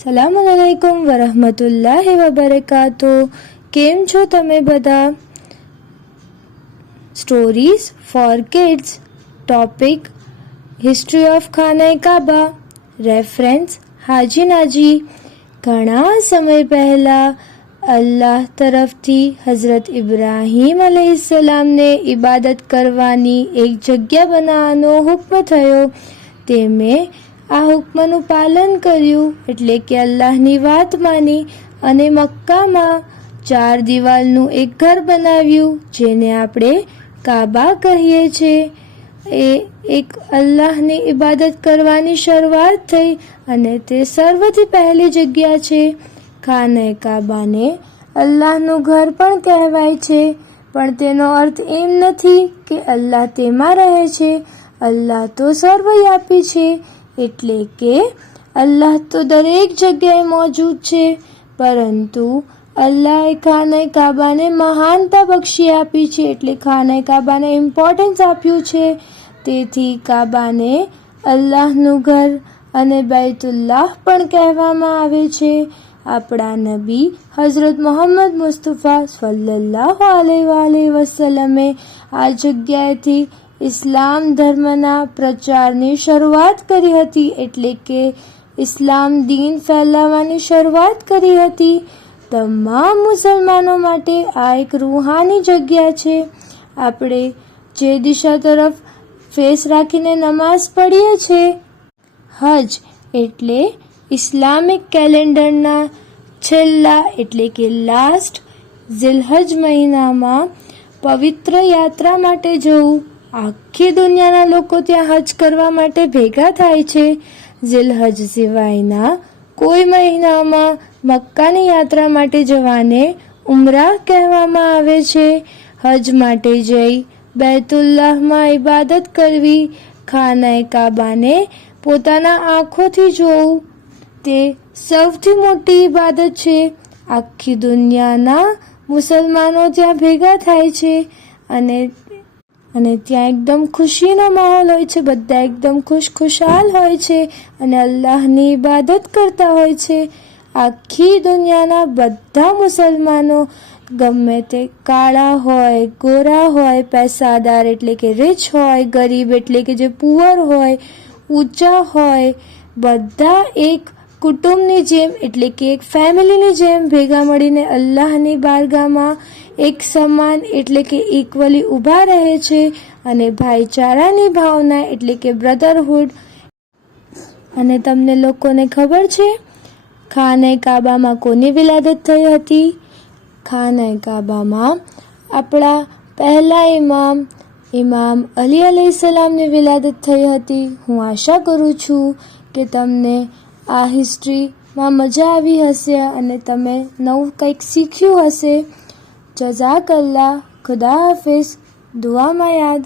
સલામુઅલૈકુમ વરહમતુલ્લાહિ વબરકાતુહ. કેમ છો તમે બધા? Stories four kids. Topic history of ખાના કાબા. રેફરન્સ હાજી નાજી. ઘણા સમય પહેલાં અલ્લાહ તરફથી હઝરત ઇબ્રાહીમ અલૈહિસ્સલામને ઇબાદત કરવાની એક જગ્યા બનાવવાનો હુક્મ થયો. તેમણે આ હુક્મનું પાલન કર્યું, એટલે કે અલ્લાહની વાત માની અને મક્કામાં 4 દિવાલનું એક ઘર બનાવ્યું, જેને આપણે કાબા કહીએ છીએ. એ એક અલ્લાહની ઇબાદત કરવાની શરૂઆત થઈ અને તે સર્વથી પહેલી જગ્યા છે. ખાને કાબાને અલ્લાહનું ઘર પણ કહેવાય છે, પણ તેનો અર્થ એમ નથી કે અલ્લાહ તેમાં રહે છે. અલ્લાહ તો સર્વવ્યાપી છે, એટલે કે અલ્લાહ તો દરેક જગ્યાએ મોજૂદ છે, પરંતુ અલ્લાહે ખાને કાબાને મહાનતા બક્ષી આપી છે, એટલે ખાને કાબાને ઇમ્પોર્ટન્સ આપ્યું છે. તેથી કાબાને અલ્લાહનું ઘર અને બૈતુલ્લાહ પણ કહેવામાં આવે છે. આપણા નબી હઝરત મોહમ્મદ મુસ્તફા સલ્લલ્લાહુ અલૈહિ વસલ્લમે આ જગ્યાએથી ઇસ્લામ ધર્મના પ્રચારની શરૂઆત કરી હતી, એટલે કે ઇસ્લામ દીન ફેલાવવાની શરૂઆત કરી હતી. તમામ મુસલમાનો માટે આ એક રૂહાની જગ્યા છે. આપણે જે દિશા તરફ ફેસ રાખીને નમાઝ પઢીએ છીએ, હજ એટલે ઇસ્લામિક કેલેન્ડરના છેલ્લા એટલે કે લાસ્ટ ઝિલહજ મહિનામાં પવિત્ર યાત્રા માટે જવું. આખી દુનિયાના લોકો ત્યાં હજ કરવા માટે ભેગા થાય છે. ઝિલહજ સિવાયના કોઈ મહિનામાં મક્કાની યાત્રા માટે જવાને ઉમરાહ કહેવામાં આવે છે. હજ માટે જઈ બૈતુલ્લાહમાં ઇબાદત કરવી, ખાનાએ કાબાને પોતાના આંખોથી જોવું, તે સૌથી મોટી ઇબાદત છે. આખી દુનિયાના મુસલમાનો ત્યાં ભેગા થાય છે અને ત્યાં એકદમ ખુશીનો માહોલ હોય છે. બધા એકદમ ખુશખુશાલ હોય છે અને અલ્લાહની ઇબાદત કરતા હોય છે. આખી દુનિયાના બધા મુસલમાનો, ગમે તે કાળા હોય, ગોરા હોય, પૈસાદાર એટલે કે રિચ હોય, ગરીબ એટલે કે જે પુઅર હોય, ઊંચા હોય, બધા એક કુટુંબની જેમ એટલે કે એક ફેમિલીની જેમ ભેગા મળીને અલ્લાહની બારગાહમાં એક સમાન એટલે કે ઇક્વલી ઊભા રહે છે અને ભાઈચારાની ભાવના એટલે કે બ્રધરહુડ. અને તમને લોકોને ખબર છે ખાને કાબામાં કોની વિલાદત થઈ હતી? ખાને કાબામાં આપણા પહેલા ઇમામ અલી અલૈહિસ્સલામની વિલાદત થઈ હતી. હું આશા કરું છું કે તમને આ હિસ્ટ્રીમાં મજા આવી હશે અને તમે નવું કંઈક શીખ્યું હશે. જઝાકલ્લાહ. ખુદા હાફિઝ. દુઆમાં યાદ.